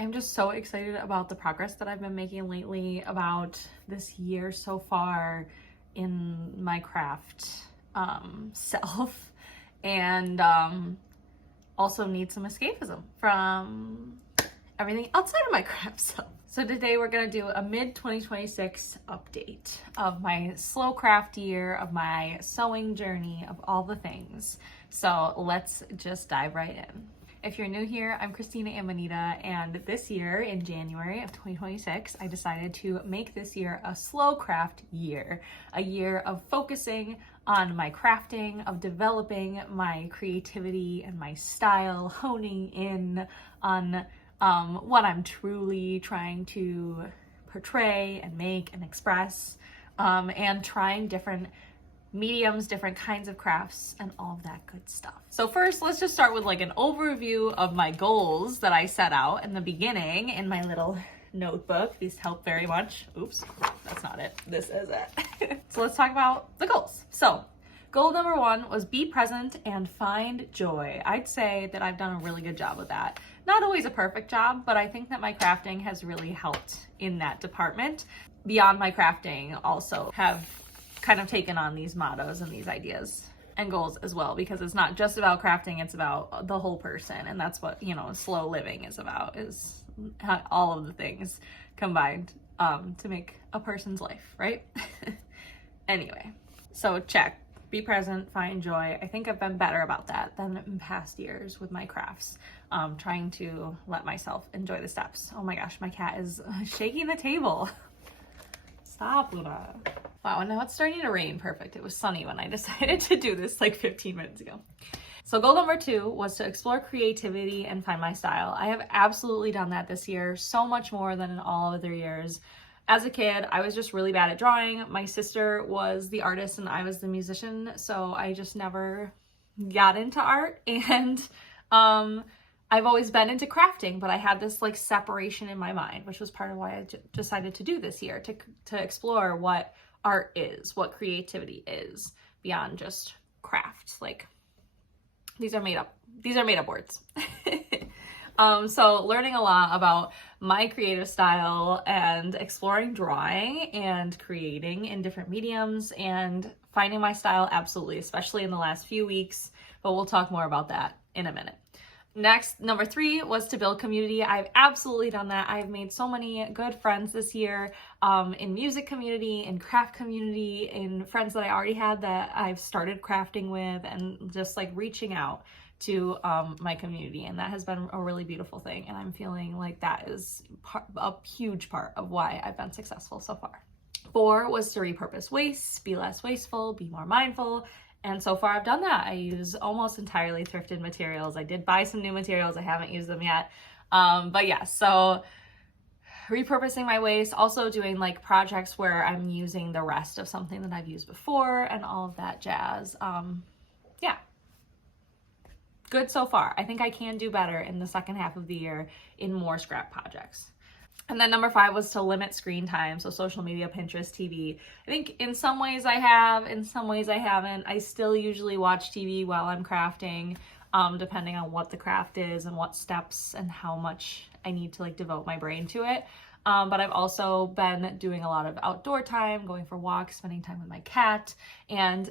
I'm just so excited about the progress that I've been making lately, about this year so far in my craft self, and also need some escapism from everything outside of my craft self. So today we're gonna do a mid-2026 update of my slow craft year, of my sewing journey, of all the things. So let's just dive right in. If you're new here, I'm Christina and this year in January of 2026, I decided to make this year a slow craft year, a year of focusing on my crafting, of developing my creativity and my style, honing in on what I'm truly trying to portray and make and express, and trying different mediums, different kinds of crafts, and all of that good stuff. So first, let's just start with like an overview of my goals that I set out in the beginning in my little notebook. These help very much. Oops, that's not it. This is it. So let's talk about the goals. So goal number one was be present and find joy. I'd say that I've done a really good job with that. Not always a perfect job, but I think that my crafting has really helped in that department. Beyond my crafting, also have kind of taken on these mottos and these ideas and goals as well, because it's not just about crafting, it's about the whole person. And that's what, you know, slow living is about, is all of the things combined to make a person's life, right? Anyway, so check. Be present, find joy. I think I've been better about that than in past years with my crafts, trying to let myself enjoy the steps. Oh my gosh, my cat is shaking the table. Stop, Luna. Wow, and now it's starting to rain. Perfect. It was sunny when I decided to do this like 15 minutes ago. So goal number two was to explore creativity and find my style. I have absolutely done that this year, so much more than in all other years. As a kid, I was just really bad at drawing. My sister was the artist and I was the musician, so I just never got into art. And I've always been into crafting, but I had this like separation in my mind, which was part of why I decided to do this year, to explore what art is, what creativity is beyond just craft. Like these are made up words. So learning a lot about my creative style and exploring drawing and creating in different mediums and finding my style, absolutely, especially in the last few weeks, but we'll talk more about that in a minute. Next, number three was to build community. I've absolutely done that. I've made so many good friends this year, in music community, in craft community, in friends that I already had that I've started crafting with, and just like reaching out to my community. And that has been a really beautiful thing. And I'm feeling like that is a huge part of why I've been successful so far. Four was to repurpose waste, be less wasteful, be more mindful. And so far I've done that. I use almost entirely thrifted materials. I did buy some new materials. I haven't used them yet. But yeah, so repurposing my waste, also doing like projects where I'm using the rest of something that I've used before and all of that jazz. Yeah, good so far. I think I can do better in the second half of the year in more scrap projects. And then number five was to limit screen time. So social media, Pinterest, TV. I think in some ways I have, in some ways I haven't. I still usually watch TV while I'm crafting, depending on what the craft is and what steps and how much I need to like devote my brain to it. But I've also been doing a lot of outdoor time, going for walks, spending time with my cat, and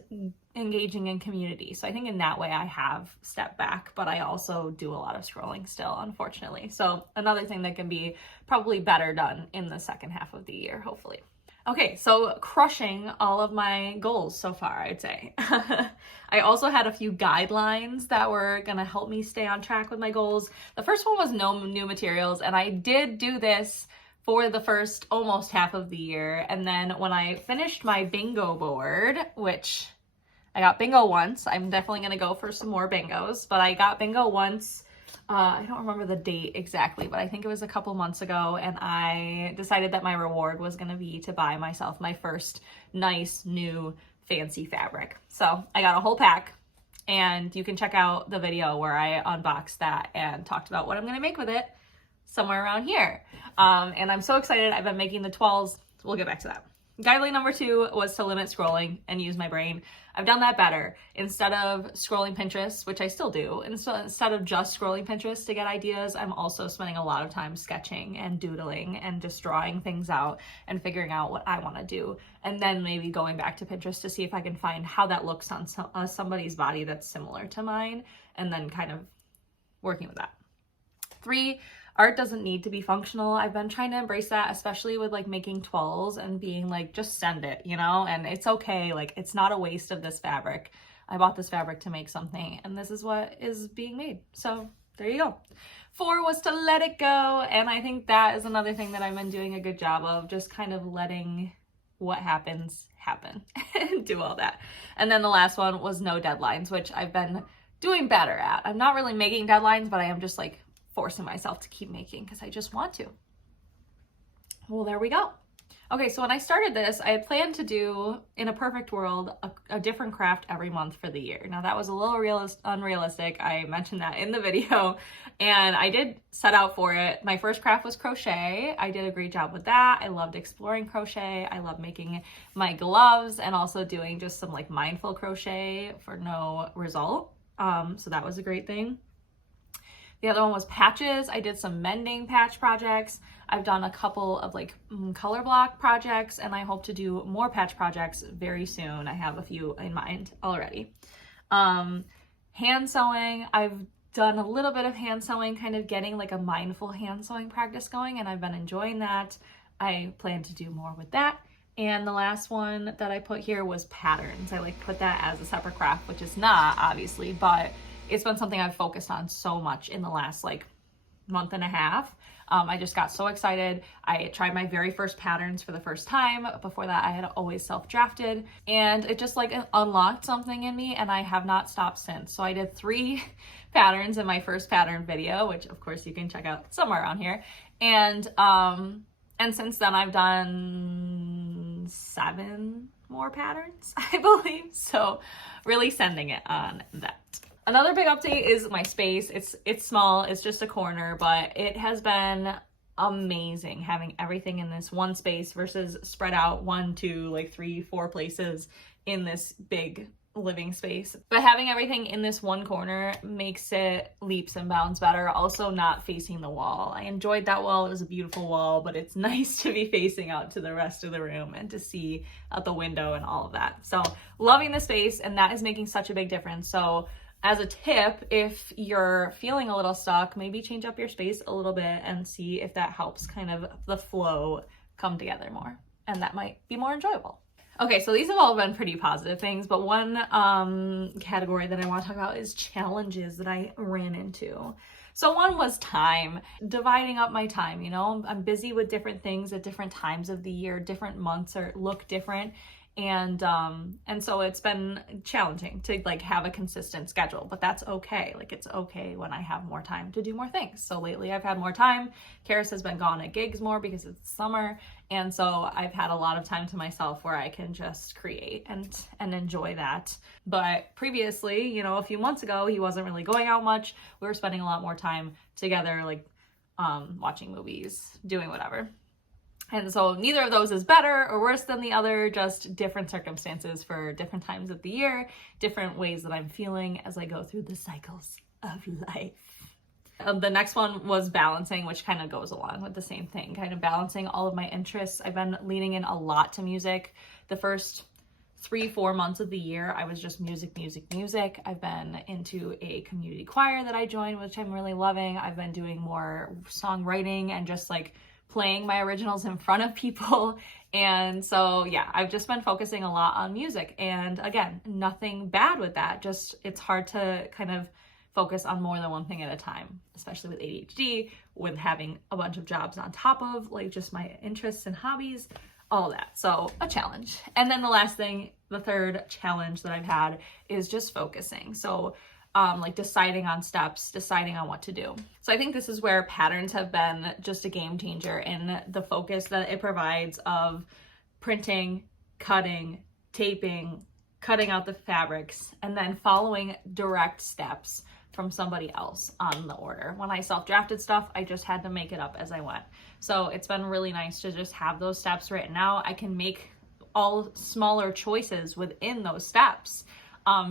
engaging in community. So I think in that way I have stepped back, but I also do a lot of scrolling still, unfortunately. So another thing that can be probably better done in the second half of the year, hopefully. Okay, so crushing all of my goals so far, I'd say. I also had a few guidelines that were gonna help me stay on track with my goals. The first one was no new materials, and I did do this for the first almost half of the year. And then when I finished my bingo board, which I got bingo once, I'm definitely gonna go for some more bingos, but I got bingo once, I don't remember the date exactly, but I think it was a couple months ago, and I decided that my reward was gonna be to buy myself my first nice new fancy fabric. So I got a whole pack, and you can check out the video where I unboxed that and talked about what I'm gonna make with it somewhere around here. And I'm so excited. I've been making the 12s. We'll get back to that. Guideline number 2 was to limit scrolling and use my brain. I've done that better. Instead of scrolling Pinterest, which I still do, and so instead of just scrolling Pinterest to get ideas, I'm also spending a lot of time sketching and doodling and just drawing things out and figuring out what I want to do. And then maybe going back to Pinterest to see if I can find how that looks on somebody's body that's similar to mine, and then kind of working with that. 3, art doesn't need to be functional. I've been trying to embrace that, especially with like making twirls and being like, just send it, you know, and it's okay. Like, it's not a waste of this fabric. I bought this fabric to make something, and this is what is being made. So there you go. 4 was to let it go. And I think that is another thing that I've been doing a good job of, just kind of letting what happens happen and do all that. And then the last one was no deadlines, which I've been doing better at. I'm not really making deadlines, but I am just like forcing myself to keep making because I just want to. Well, there we go. Okay, so when I started this, I had planned to do, in a perfect world, a different craft every month for the year. Now that was a little unrealistic. I mentioned that in the video, and I did set out for it. My first craft was crochet. I did a great job with that. I loved exploring crochet. I loved making my gloves and also doing just some like mindful crochet for no result. So that was a great thing. The other one was patches. I did some mending patch projects. I've done a couple of like color block projects, and I hope to do more patch projects very soon. I have a few in mind already. Hand sewing. I've done a little bit of hand sewing, kind of getting like a mindful hand sewing practice going, and I've been enjoying that. I plan to do more with that. And the last one that I put here was patterns. I like put that as a separate craft, which is not obviously, but it's been something I've focused on so much in the last like month and a half. I just got so excited. I tried my very first patterns for the first time. Before that, I had always self-drafted, and it just like unlocked something in me, and I have not stopped since. So I did 3 patterns in my first pattern video, which of course you can check out somewhere around here. And since then I've done 7 more patterns, I believe. So really sending it on that. Another big update is my space. It's small, it's just a corner, but it has been amazing having everything in this one space versus spread out 1, 2, like 3, 4 places in this big living space. But having everything in this one corner makes it leaps and bounds better. Also not facing the wall. I enjoyed that wall. It was a beautiful wall, but it's nice to be facing out to the rest of the room and to see out the window and all of that. So loving the space, and that is making such a big difference. So as a tip, if you're feeling a little stuck, maybe change up your space a little bit and see if that helps kind of the flow come together more. And that might be more enjoyable. Okay, so these have all been pretty positive things, but one category that I want to talk about is challenges that I ran into. So one was time, dividing up my time. You know, I'm busy with different things at different times of the year, different months or look different. And so it's been challenging to like have a consistent schedule, but that's okay. Like, it's okay when I have more time to do more things. So lately I've had more time. Karis has been gone at gigs more because it's summer. And so I've had a lot of time to myself where I can just create and enjoy that. But previously, you know, a few months ago, he wasn't really going out much. We were spending a lot more time together, like watching movies, doing whatever. And so neither of those is better or worse than the other, just different circumstances for different times of the year, different ways that I'm feeling as I go through the cycles of life. The next one was balancing, which kind of goes along with the same thing, kind of balancing all of my interests. I've been leaning in a lot to music. The first 3-4 months of the year, I was just music. I've been into a community choir that I joined, which I'm really loving. I've been doing more songwriting and just like playing my originals in front of people. And so, yeah, I've just been focusing a lot on music. And again, nothing bad with that. Just, it's hard to kind of focus on more than one thing at a time, especially with ADHD, with having a bunch of jobs on top of like just my interests and hobbies, all that. So a challenge. And then the last thing, the third challenge that I've had is just focusing. So like deciding on steps, deciding on what to do. So I think this is where patterns have been just a game changer in the focus that it provides of printing, cutting, taping, cutting out the fabrics, and then following direct steps from somebody else on the order. When I self-drafted stuff, I just had to make it up as I went. So it's been really nice to just have those steps written out. I can make all smaller choices within those steps.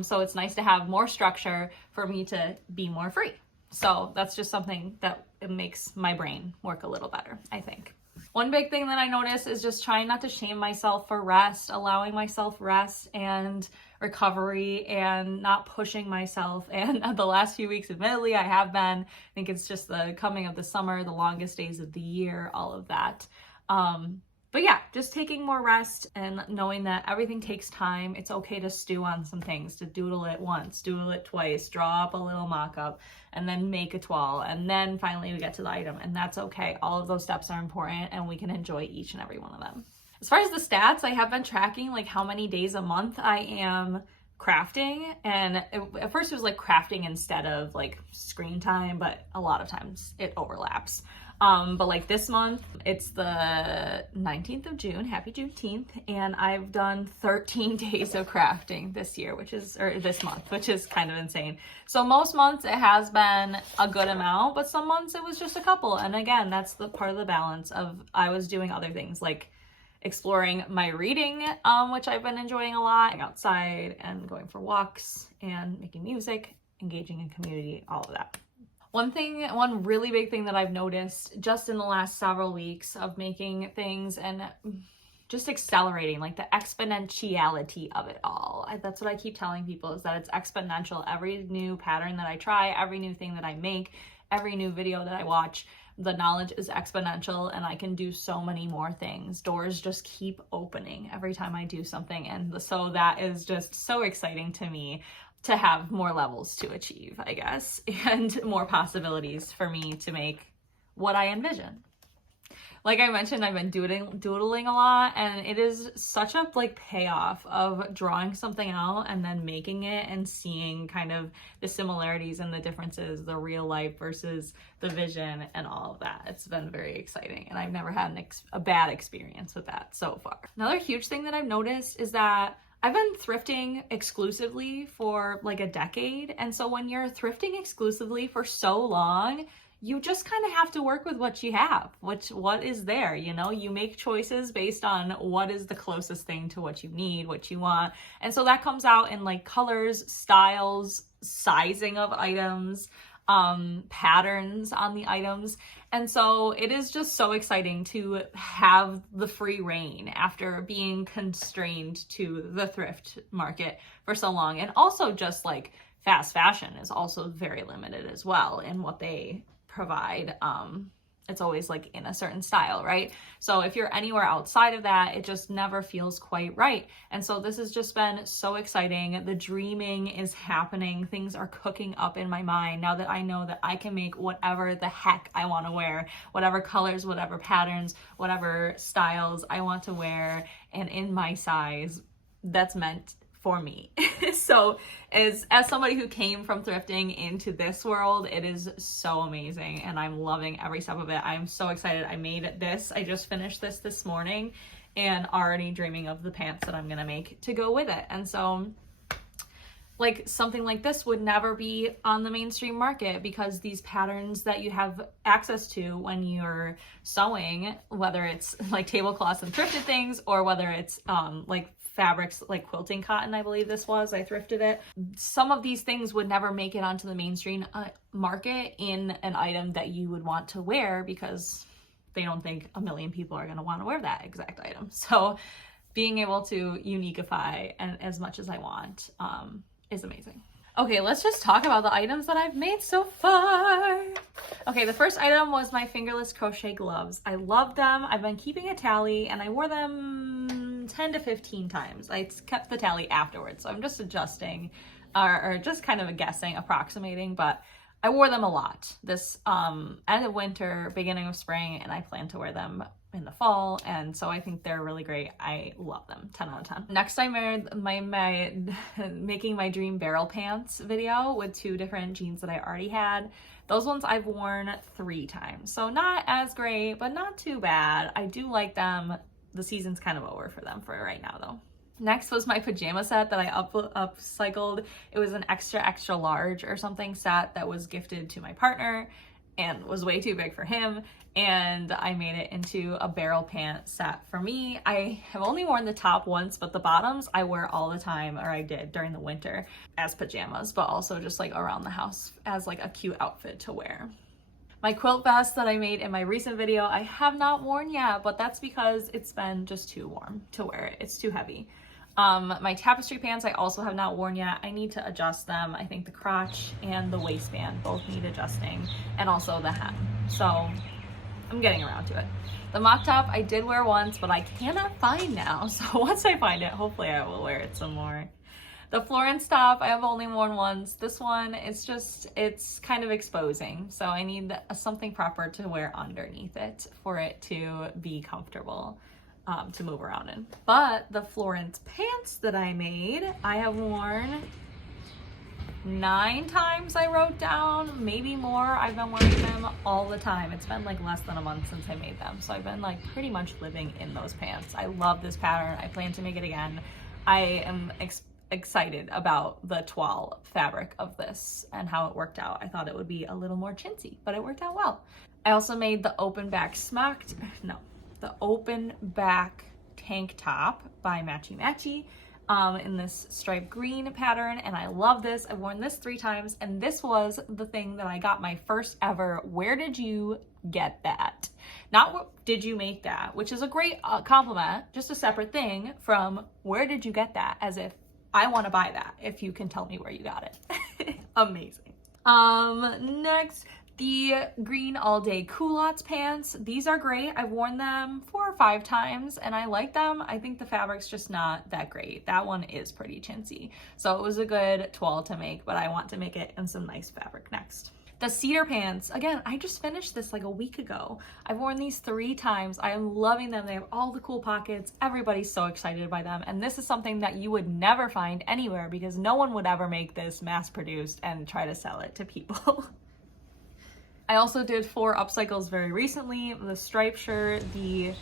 So it's nice to have more structure for me to be more free. So that's just something that it makes my brain work a little better, I think. One big thing that I notice is just trying not to shame myself for rest, allowing myself rest and recovery, and not pushing myself. And the last few weeks, admittedly, I have been. I think it's just the coming of the summer, the longest days of the year, all of that. But yeah, just taking more rest and knowing that everything takes time. It's okay to stew on some things, to doodle it once, doodle it twice, draw up a little mock-up, and then make a toile. And then finally we get to the item, and that's okay. All of those steps are important, and we can enjoy each and every one of them. As far as the stats, I have been tracking like how many days a month I am crafting. And at first it was like crafting instead of like screen time, but a lot of times it overlaps. But like this month, it's the 19th of June, happy Juneteenth, and I've done 13 days of crafting this month, which is kind of insane. So most months it has been a good amount, but some months it was just a couple. And again, that's the part of the balance of I was doing other things like exploring my reading, which I've been enjoying a lot, going outside and going for walks and making music, engaging in community, all of that. One really big thing that I've noticed just in the last several weeks of making things and just accelerating, like the exponentiality of it all. That's what I keep telling people, is that it's exponential. Every new pattern that I try, every new thing that I make, every new video that I watch, the knowledge is exponential, and I can do so many more things. Doors just keep opening every time I do something. And so that is just so exciting to me, to have more levels to achieve, I guess, and more possibilities for me to make what I envision. Like I mentioned, I've been doodling a lot, and it is such a like payoff of drawing something out and then making it and seeing kind of the similarities and the differences, the real life versus the vision and all of that. It's been very exciting, and I've never had a bad experience with that so far. Another huge thing that I've noticed is that I've been thrifting exclusively for like a decade. And so when you're thrifting exclusively for so long, you just kind of have to work with what you have, what is there, you know? You make choices based on what is the closest thing to what you need, what you want. And so that comes out in like colors, styles, sizing of items, patterns on the items. And so it is just so exciting to have the free reign after being constrained to the thrift market for so long. And also just like fast fashion is also very limited as well in what they provide. It's always like in a certain style, right? So if you're anywhere outside of that, it just never feels quite right. And so this has just been so exciting. The dreaming is happening. Things are cooking up in my mind now that I know that I can make whatever the heck I want to wear, whatever colors, whatever patterns, whatever styles I want to wear, and in my size that's meant for me. So as somebody who came from thrifting into this world, it is so amazing, and I'm loving every step of it. I'm so excited. I made this. I just finished this morning, and already dreaming of the pants that I'm gonna make to go with it. And so like something like this would never be on the mainstream market, because these patterns that you have access to when you're sewing, whether it's like tablecloths and thrifted things, or whether it's like fabrics like quilting cotton, I believe this was, I thrifted it. Some of these things would never make it onto the mainstream market in an item that you would want to wear, because they don't think a million people are going to want to wear that exact item. So being able to uniqueify and as much as I want is amazing. Okay, let's just talk about the items that I've made so far. Okay, the first item was my fingerless crochet gloves. I love them. I've been keeping a tally, and I wore them 10 to 15 times. I kept the tally afterwards, so I'm just adjusting or just kind of guessing, approximating, but I wore them a lot this end of winter, beginning of spring, and I plan to wear them in the fall, and so I think they're really great. I love them. 10 out of 10. Next, I made my making my dream barrel pants video with 2 different jeans that I already had. Those ones I've worn 3 times, so not as great, but not too bad. I do like them. The season's kind of over for them for right now though. Next was my pajama set that I upcycled. It was an extra large or something set that was gifted to my partner. and was way too big for him, and I made it into a barrel pant set for me. I have only worn the top once, but the bottoms I wear all the time, or I did during the winter as pajamas, but also just like around the house as like a cute outfit to wear. My quilt vest that I made in my recent video, I have not worn yet, but that's because it's been just too warm to wear it. It's too heavy. My tapestry pants I also have not worn yet. I need to adjust them. I think the crotch and the waistband both need adjusting, and also the hem. So I'm getting around to it. The mock top I did wear once, but I cannot find now. So once I find it, hopefully I will wear it some more. The Florence top I have only worn once. This one, it's kind of exposing. So I need something proper to wear underneath it for it to be comfortable to move around in. But the Florence pants that I made, I have worn 9 times, I wrote down, maybe more. I've been wearing them all the time. It's been like less than a month since I made them. So I've been like pretty much living in those pants. I love this pattern. I plan to make it again. I am excited about the toile fabric of this and how it worked out. I thought it would be a little more chintzy, but it worked out well. I also made the open back tank top by Matchy Matchy in this striped green pattern, and I love this. I've worn this 3 times, and this was the thing that I got my first ever "where did you get that?" Not what did you make that, which is a great compliment, just a separate thing from where did you get that, as if I want to buy that if you can tell me where you got it. Amazing. Next, the green all day culottes pants. These are great. I've worn them 4 or 5 times and I like them. I think the fabric's just not that great. That one is pretty chintzy. So it was a good toile to make, but I want to make it in some nice fabric next. The cedar pants, again, I just finished this like a week ago. I've worn these 3 times. I am loving them. They have all the cool pockets. Everybody's so excited by them. And this is something that you would never find anywhere because no one would ever make this mass produced and try to sell it to people. I also did 4 upcycles very recently: the striped shirt, the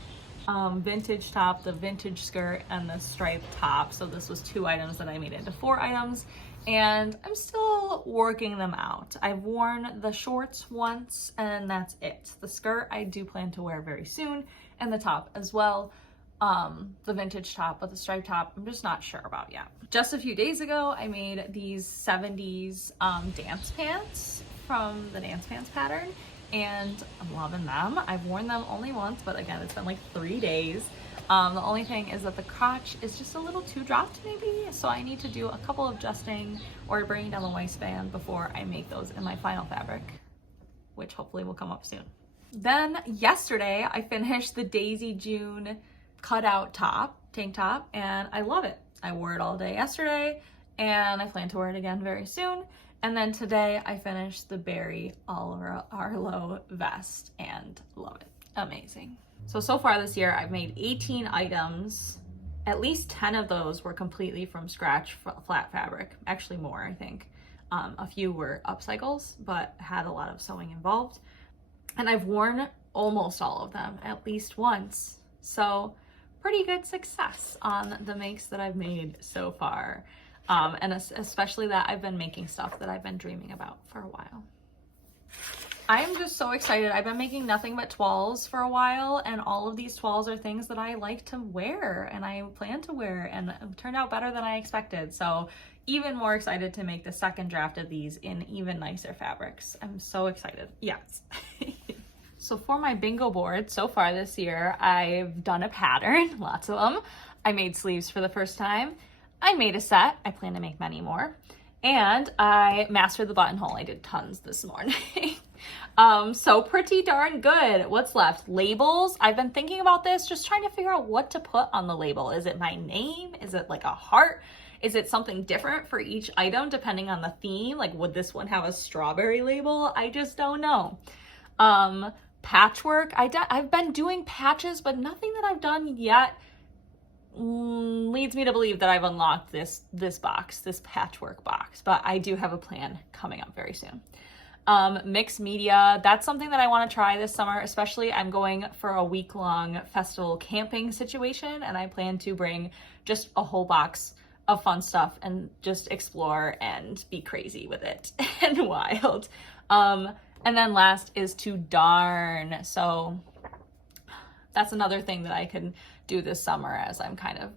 vintage top, the vintage skirt, and the striped top. So this was 2 items that I made into 4 items, and I'm still working them out. I've worn the shorts once and that's it. The skirt I do plan to wear very soon, and the top as well. The vintage top, but the striped top I'm just not sure about yet. Just a few days ago I made these 70s dance pants from the dance pants pattern, and I'm loving them. I've worn them only once, but again, it's been like 3 days. The only thing is that the crotch is just a little too dropped maybe, so I need to do a couple of adjusting or bringing down the waistband before I make those in my final fabric, which hopefully will come up soon. Then yesterday I finished the Daisy June cutout tank top, and I love it. I wore it all day yesterday and I plan to wear it again very soon. And then today I finished the Berry Oliver Arlo vest and love it. Amazing. So far this year I've made 18 items. At least 10 of those were completely from scratch flat fabric. Actually more, I think. A few were upcycles, but had a lot of sewing involved. And I've worn almost all of them at least once. So pretty good success on the makes that I've made so far. And especially that I've been making stuff that I've been dreaming about for a while. I am just so excited. I've been making nothing but toiles for a while, and all of these toiles are things that I like to wear and I plan to wear, and it turned out better than I expected. So even more excited to make the second draft of these in even nicer fabrics. I'm so excited. Yes. So for my bingo board so far this year, I've done a pattern, lots of them. I made sleeves for the first time. I made a set. I plan to make many more. And I mastered the buttonhole. I did tons this morning. So pretty darn good. What's left? Labels. I've been thinking about this, just trying to figure out what to put on the label. Is it my name? Is it like a heart? Is it something different for each item depending on the theme? Like, would this one have a strawberry label? I just don't know. Patchwork. I've been doing patches, but nothing that I've done yet leads me to believe that I've unlocked this box, this patchwork box, but I do have a plan coming up very soon. Mixed media, that's something that I want to try this summer, especially I'm going for a week-long festival camping situation, and I plan to bring just a whole box of fun stuff and just explore and be crazy with it and wild. And then last is to darn. So that's another thing that I can do this summer as I'm kind of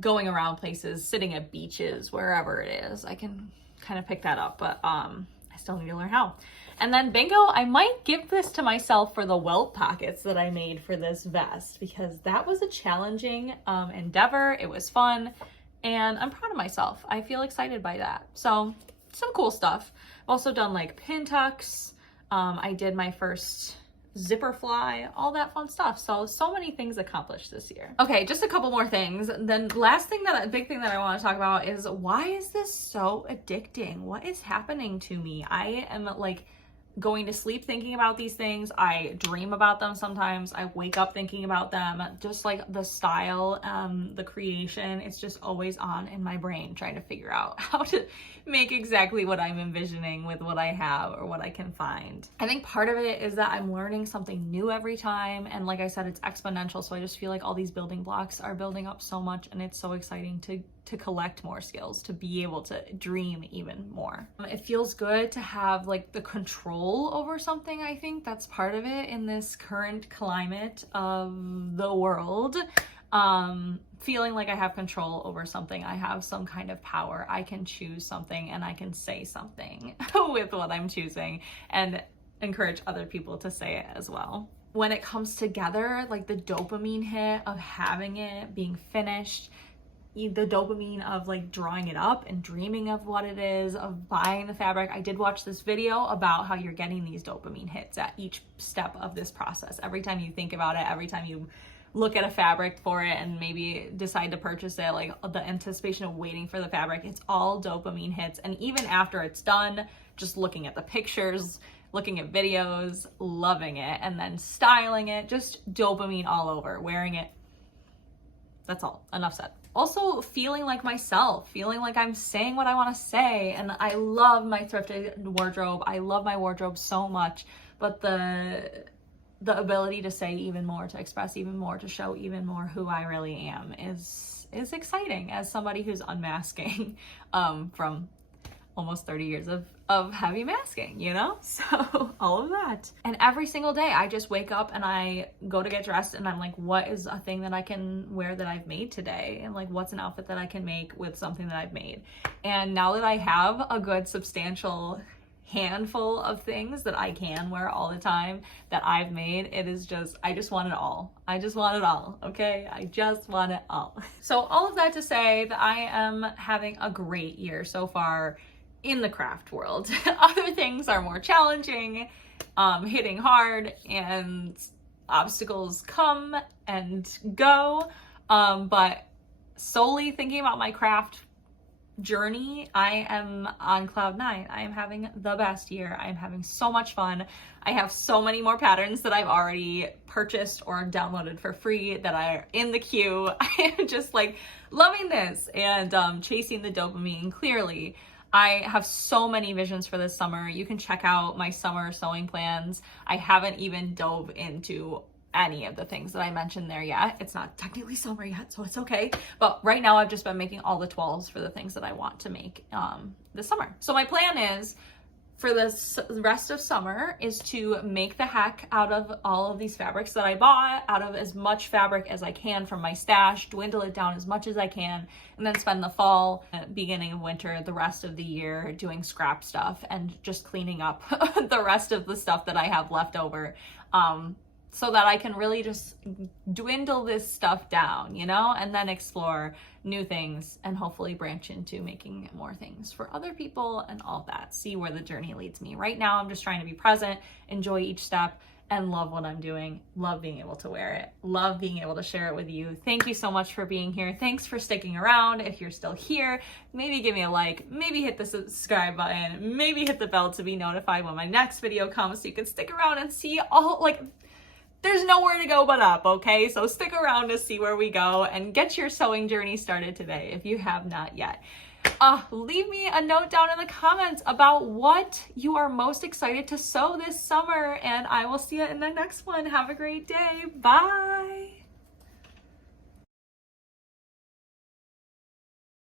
going around places, sitting at beaches, wherever it is. I can kind of pick that up, but I still need to learn how. And then bingo, I might give this to myself for the welt pockets that I made for this vest, because that was a challenging endeavor. It was fun, and I'm proud of myself. I feel excited by that. So some cool stuff. I've also done like pin tucks. I did my first zipper fly, all that fun stuff. So many things accomplished this year. Okay, just a couple more things. Then last thing big thing that I want to talk about is, why is this so addicting? What is happening to me? I am like going to sleep thinking about these things. I dream about them sometimes. I wake up thinking about them. Just like the style, the creation, it's just always on in my brain, trying to figure out how to make exactly what I'm envisioning with what I have or what I can find. I think part of it is that I'm learning something new every time, and like I said, it's exponential, so I just feel like all these building blocks are building up so much, and it's so exciting to collect more skills, to be able to dream even more. It feels good to have like the control over something. I think that's part of it in this current climate of the world. Feeling like I have control over something. I have some kind of power. I can choose something, and I can say something with what I'm choosing, and encourage other people to say it as well. When it comes together, like the dopamine hit of having it, being finished, the dopamine of like drawing it up and dreaming of what it is, of buying the fabric. I did watch this video about how you're getting these dopamine hits at each step of this process. Every time you think about it, every time you look at a fabric for it and maybe decide to purchase it, like the anticipation of waiting for the fabric, it's all dopamine hits. And even after it's done, just looking at the pictures, looking at videos, loving it, and then styling it, just dopamine all over, wearing it. That's all. Enough said. Also feeling like myself, feeling like I'm saying what I want to say. And I love my thrifted wardrobe. I love my wardrobe so much, but the ability to say even more, to express even more, to show even more who I really am is exciting as somebody who's unmasking from almost 30 years of heavy masking, you know? So all of that. And every single day I just wake up and I go to get dressed, and I'm like, what is a thing that I can wear that I've made today? And like, what's an outfit that I can make with something that I've made? And now that I have a good substantial handful of things that I can wear all the time that I've made, it is just, I just want it all. I just want it all, okay? I just want it all. So all of that to say that I am having a great year so far in the craft world. Other things are more challenging, hitting hard, and obstacles come and go. But solely thinking about my craft journey, I am on cloud 9. I am having the best year. I am having so much fun. I have so many more patterns that I've already purchased or downloaded for free that are in the queue. I am just like loving this and chasing the dopamine. Clearly, I have so many visions for this summer. You can check out my summer sewing plans. I haven't even dove into any of the things that I mentioned there yet. It's not technically summer yet, so it's okay. But right now I've just been making all the 12s for the things that I want to make this summer. So my plan is, for the rest of summer, is to make the heck out of all of these fabrics that I bought, out of as much fabric as I can from my stash, dwindle it down as much as I can, and then spend the fall, beginning of winter, the rest of the year doing scrap stuff and just cleaning up the rest of the stuff that I have left over, so that I can really just dwindle this stuff down, you know, and then explore new things and hopefully branch into making more things for other people and all that. See where the journey leads me. Right now, I'm just trying to be present, enjoy each step, and love what I'm doing. Love being able to wear it. Love being able to share it with you. Thank you so much for being here. Thanks for sticking around. If you're still here, maybe give me a like, maybe hit the subscribe button, maybe hit the bell to be notified when my next video comes so you can stick around and see all, like, there's nowhere to go but up, okay? So stick around to see where we go and get your sewing journey started today if you have not yet. Leave me a note down in the comments about what you are most excited to sew this summer, and I will see you in the next one. Have a great day. Bye.